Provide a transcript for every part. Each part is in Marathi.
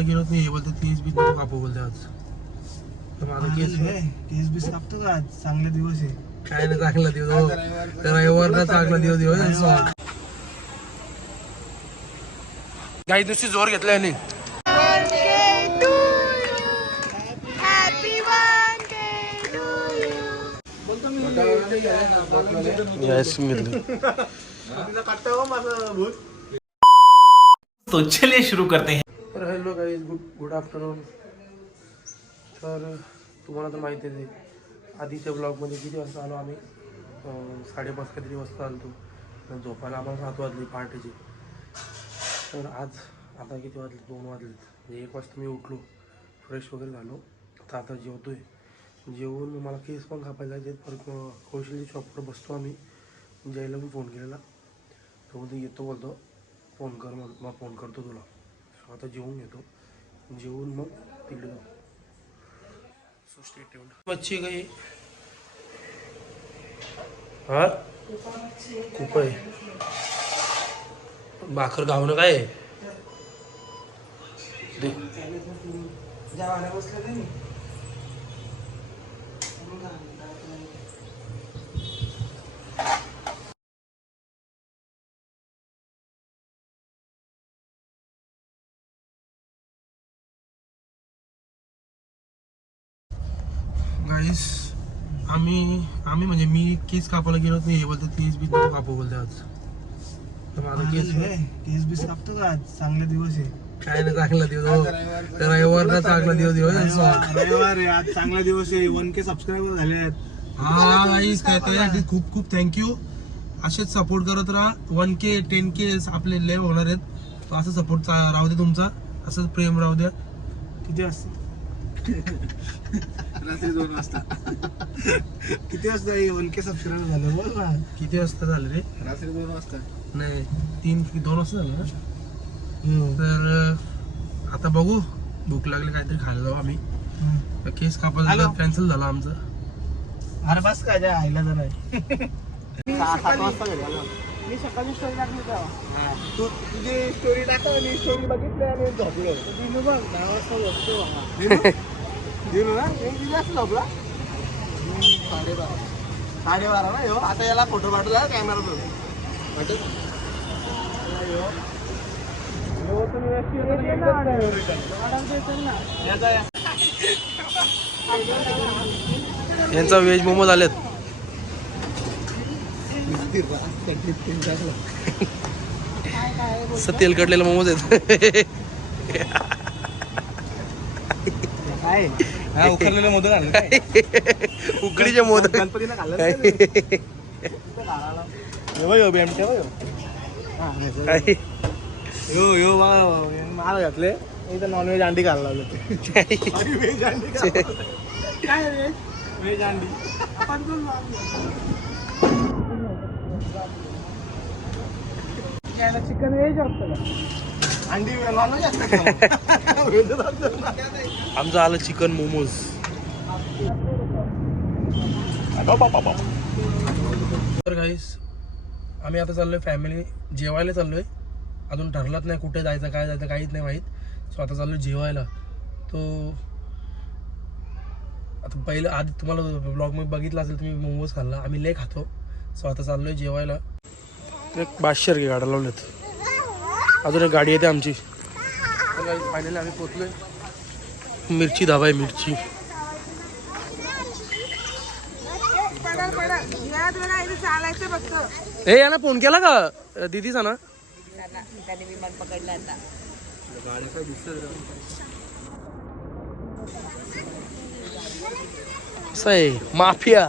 गेलो नाही हे बोलते 30-20 नको कापू बोलते आज. तर माझा केस बीस कापतो का आज? चांगले दिवस आहे. काय नाही चांगला दिवस रविवार ना चांगला दिवस काही नुसती जोर घेतलाय नाही. तो चलिए शुरू करते हैं. तर हॅलो गाईज, गुड आफ्टरनून. तर तुम्हाला तर माहिती आहे आधीच्या ब्लॉगमध्ये किती वाजता आलो आम्ही. 5:30 काहीतरी वाजता आलो तो. झोपायला आम्हाला 7 वाजली पहाटेची. तर आज आता किती वाजले? 2 वाजले. म्हणजे 1 वाजता मी उठलो, फ्रेश वगैरे झालो. आता जेवतो आहे. जेवून मला केस पण कापायला जायचे. परत कौशल्य शॉपवर बसतो आम्ही. जयला मी फोन केलेला, तो बोलतो येतो, बोलतो फोन कर, मग फोन करतो तुला. आता जेवून घेतो, जेवून मग तिकडे जाऊ. So stay tuned. मच्छी काही हा खूप आहे. भाकर गावणं काय आहे? गाईस आम्ही म्हणजे मी केस कापायला गेलो नाही हे बोलते 30-20 नको कापू बोलते आज. तर माझा केस बीस कापतो का आज? चांगले दिवस आहे. काय नाही चांगला दिवस रविवार ना चांगला दिवस रविवार आहे आज. चांगला दिवस आहे. 1K सबस्क्रायबर झाले आहेत. हा गाईस काय त्यासाठी खूप खूप थँक्यू. असेच सपोर्ट करत राहा. 1K 10K आपले लेव होणार आहेत. असं सपोर्ट राहू दे तुमचा, असंच प्रेम राहू द्या. किती वाजता? रात्री 2 वाजता. किती वाजता 1K सबस्क्रायबर झालं? बोल ना किती वाजता झालं रे? रात्री 2 वाजता नाही 2 वाजता झालं ना. तर आता बघू, भूक लागली काहीतरी खायला जाऊ आम्ही. केस कापायला कॅन्सल झाला आमचं. अरे बस काय ज्या आईला जरा 7 वाजता गेला. मी सकाळी स्टोरी टाकली तेव्हा तू तुझी स्टोरी टाकव आणि स्टोरी बघितली आणि झोपलो. दिनू बघ 10 वाजता झोपतो. दिनू ना एक दिवस झोपला 12:30 ना. हो आता याला फोटो पाठवला कॅमेरा बघ. यांचा व्हेज मोमोज आलेत. तेल कडलेलं मोमोज आहेत. उकडलेले मोदक आणले. उकडीचे मोदक गणपतीला खाल्लं. यो माल घातले इथं. नॉनव्हेज अंडी खायला लावले. व्हेज अंडी काय रे? व्हेज अंडी चिकन व्हेज असतं का? अंडी नॉनव्हेज असतं. आमचं आलं चिकन मोमोज. तर गाईस आम्ही आता चाललोय फॅमिली जेवायला चाललोय. अजून ठरलंच नाही कुठे जायचं, काय जायचं, काहीच नाही माहीत. सो आता चाललोय जेवायला. तो आता पहिलं आधी तुम्हाला ब्लॉग मध्ये बघितलं असेल तुम्ही, मोमोज खाल्ला आम्ही लय खातो. सो आता चाललोय जेवायला. एक 500 गाड्या लावल्यात. अजून एक गाडी येते आमची. फायनली आम्ही पोचलोय. मिरची धाबा आहे मिरची. हे यानं फोन केला का दिदीचा ना? सय माफिया,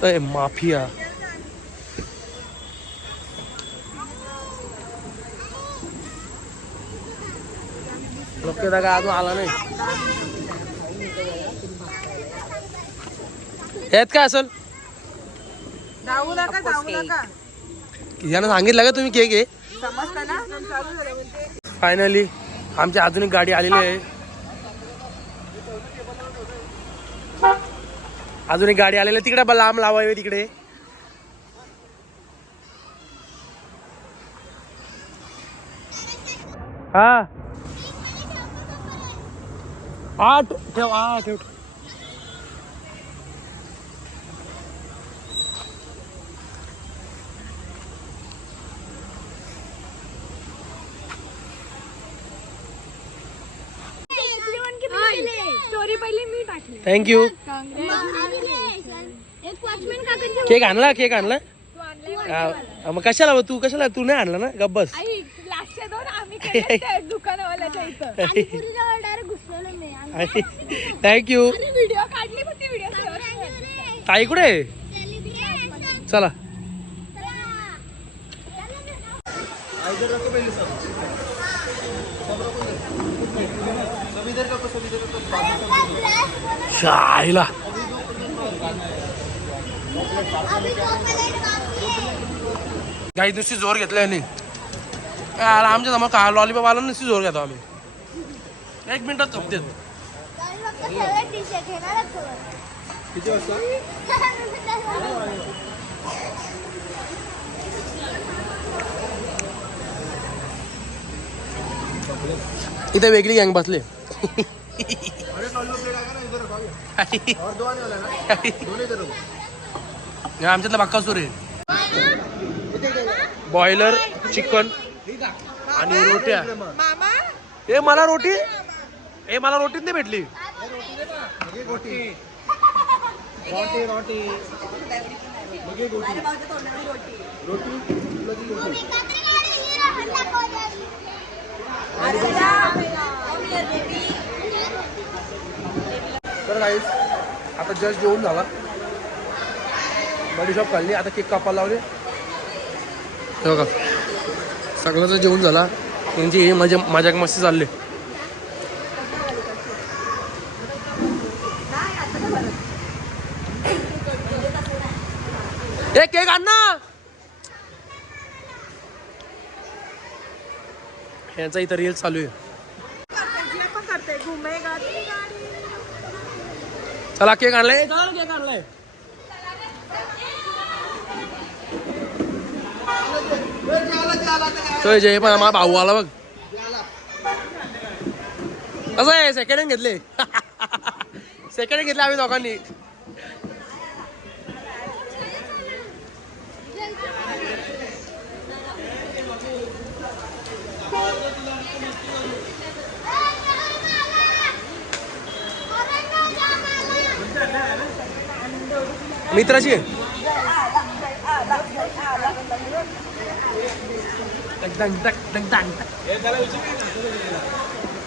सय माफिया. लोक का अजून आला नाही. यात काय असेल? यानं सांगितलं का तुम्ही केक आहे? फायनली आमची अजून एक गाडी आलेली आहे. अजून एक गाडी आलेली आहे. तिकडे लांब लावावे तिकडे. हा 8 ठेव, ठेव. स्टोरी पहिले मी टाकली. थँक्यू. केक आणला, केक आणला. मग कशाला तू तू नाही आणला ना? गप बस. दुकानवाल्याच्या इथं थँक्यू. व्हिडिओ काढली पण ती व्हिडिओ ताई कुठे आहे? चला. शाळेला काही नुसती जोर घेतलाय नाही आमच्या जमा का लॉलीपॉप आला नुसती जोर घेतो आम्ही. 1 मिनिटात झोपते. किती वाजता? इथे वेगळी गँग बसले. आमच्यातला बाक्का सुर आहे. बॉयलर चिकन आणि रोट्या. ए मला रोटीच नाही भेटली. तर गाईस आता जस्ट जेवून झाला. बडी शॉप खाल्ली. आता केक कापायला लावले. हे बघा सगळ्याचं जेवण झाला. त्यांची हे मजाक मस्ती चालली. ए केक आण ना. यांचा इथं रील चालू आहे. चला केक आणलाय. केक आणलाय. तो जय पण माझा भाऊ आला बघ. कसं आहे? सेकंड हँड घेतले. सेकंड हँड घेतले आम्ही दोघांनी. मित्राची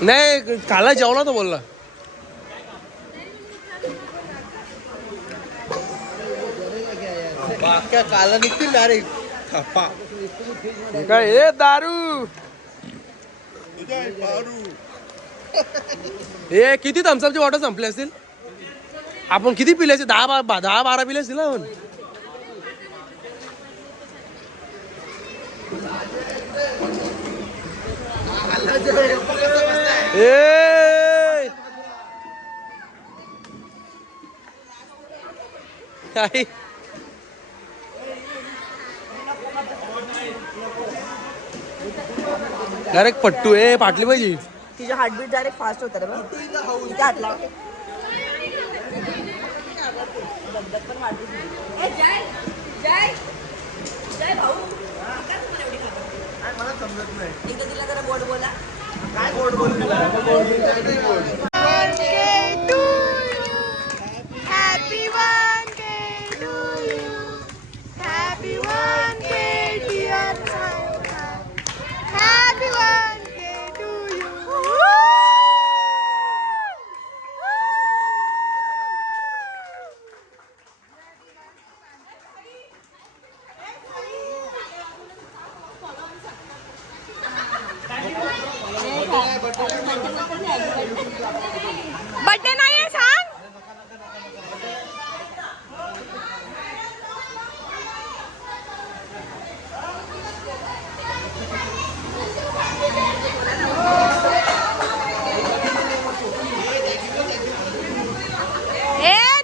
नाही काला जेवला तो बोलला. काला निघतील डायरेक्ट. काय हे दारू. हे किती थम्सअपची बॉटल संपली असतील. आपण किती पिल्याचे? 10-12 पिले असतील ना आपण. डायरेक्ट पट्टू आहे. पाटली पाहिजे. तिचा हार्टबीट डायरेक्ट फास्ट होतं रे बघ. तिथे हात लाव. पण वाटत जय भाऊ मला समजत नाही. एकदा तिला जरा गोड बोला. काय गोड बोलला? Happy birthday to you. Happy birthday dear Simon. Happy birthday to you. Birthday नाही आहे सांग.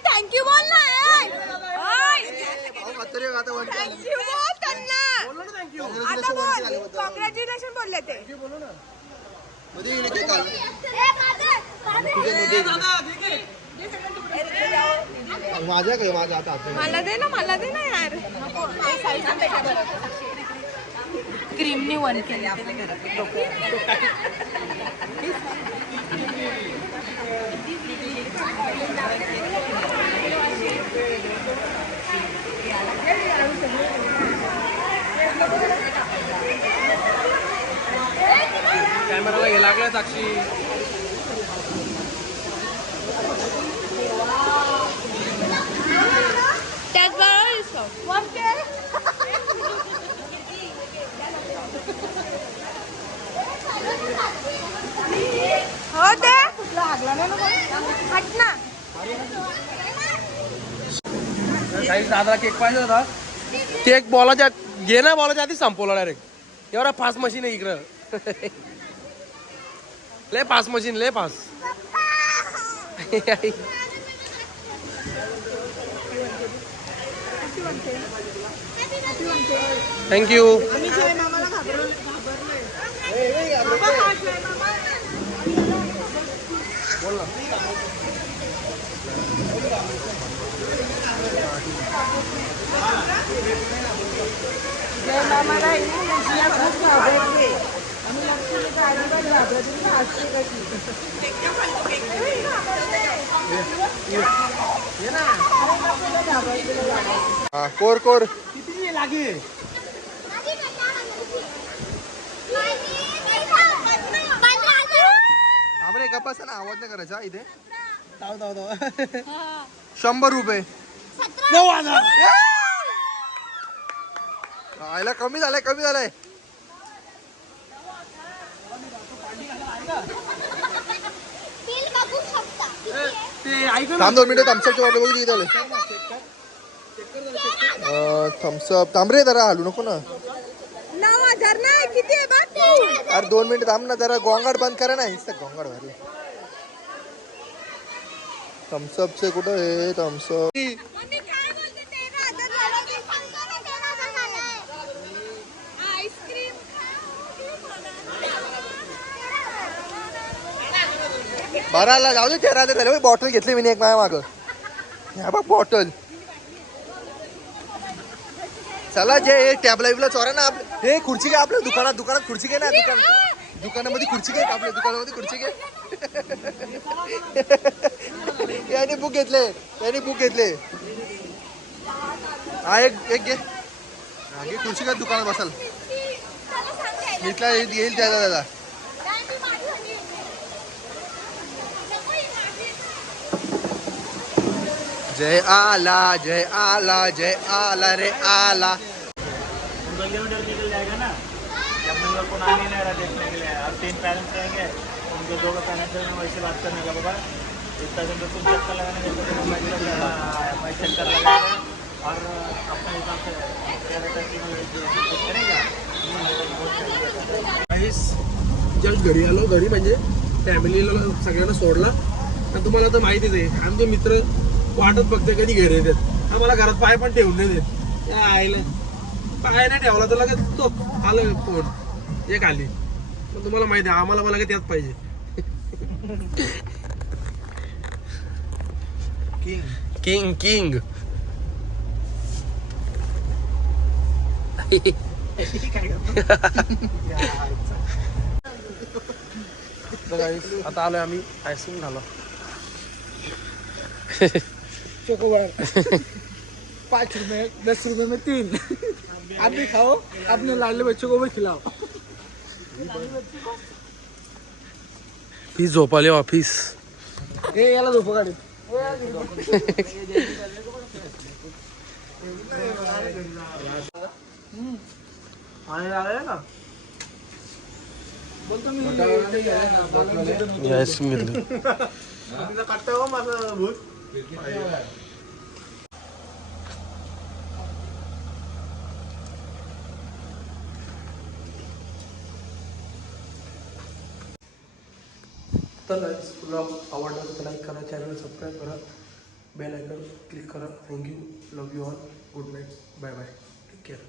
थँक्यू बोल ना. थँक्यू बोल त्यांना. आता बोल. कॉंग्रॅच्युलेशन बोलले ते. माझ्या काय माझ्या आता मला दे ना यार. क्रीमनी वन केली आपल्या कॅमेराला हे लागलाय साक्षी. त्याच बरोबर हो दे लागला हट ना. काही दादा केक पाहिजे होता. केक बॉलाच्या घे ना, बॉलाच्या आधी संपवला डायरेक्ट. एवढा फास्ट मशीन आहे इकडं. लय फास्ट मशीन, लय फास्ट. थँक्यू. बोल ना. जय मामाला खूप घाबरते. आम्ही लक्ष्मीच्या अजिबात घाबरते ना. असते कशी कोर कोर किती लागे. आमरे गप्पा ना, आवाज नाही करायचा इथे. धाव धाव धाव. 100 रुपये. 9,000. आयला कमी झालंय, कमी झालंय. ते ऐक ना. थांब 2 मिनिटं. थम्सअपची वाट बघू इथे आले. थम्सअप थांब रे जरा, हलू नको ना. 9,000 नाही किती आहे बघ. अरे 2 मिनिटं थांब ना जरा. गोंगाट बंद करा ना. गोंगाट भरले. थम्सअपचे कुठं आहे थम्सअप. मी काय बोलते 13,000 झालं ते सांगतो ना 13,000 झालंय. आईस्क्रीम बाराला जाऊ दे. 13,000 झाले. बॉटल घेतली मी एक माझ्या मागं. ह्या बघ बॉटल. चला जे टॅबला बिबला चोरा ना. हे खुर्ची घे आपल्या दुकानात. दुकानात खुर्ची घे ना. दुकानामध्ये खुर्ची घे. आपल्या दुकानामध्ये खुर्ची घे. याने बुक घेतले. हा एक घे. हा घे खुर्ची घे. दुकानात बसाल घेतला येईल त्याला दादा. जय आला, जय आला, जय आला रे आला. निकल जाएगा ना. जब हम लोग को आने नहीं रहा देखने के लिए. अब 3 पेरेंट्स रहेंगे. उनके 2 पेरेंट्स में वैसे बात करने का बाबा. इतना दिन तो तुम चक्कर लगाने के लिए मैं चक्कर लगाएगा और अपने हिसाब से करेगा. जस्ट घरी आलो. घरी म्हणजे फॅमिलीला सगळ्यांना सोडला. आणि तुम्हाला तर माहितीच आहे आमचे मित्र वाटत बघते कधी घरी येतात. आम्हाला घरात पाय पण ठेवून नाही देत. आईला पाय नाही ठेवला तर लगेच तो आलं फोन एक आली. पण तुम्हाला माहिती आहे आम्हाला मला त्यात पाहिजे. किंग किंग आता आलोय आम्ही आईस्क्रीम खालो. चोकोबार 5 रुपए 10 रुपए में 3. आप भी खाओ, अपने लाडले बच्चों को भी खिलाओ. Fees झोपाले office. ए याला झोप गाडी. बोलतो मी आईस्क्रीम घेतली. तर ब्लॉग आवडला तर लाईक करा, चॅनल सबस्क्राईब करा, बेल आयकॉन क्लिक करा. Thank you. Love you all. Good night. Bye bye. Take care.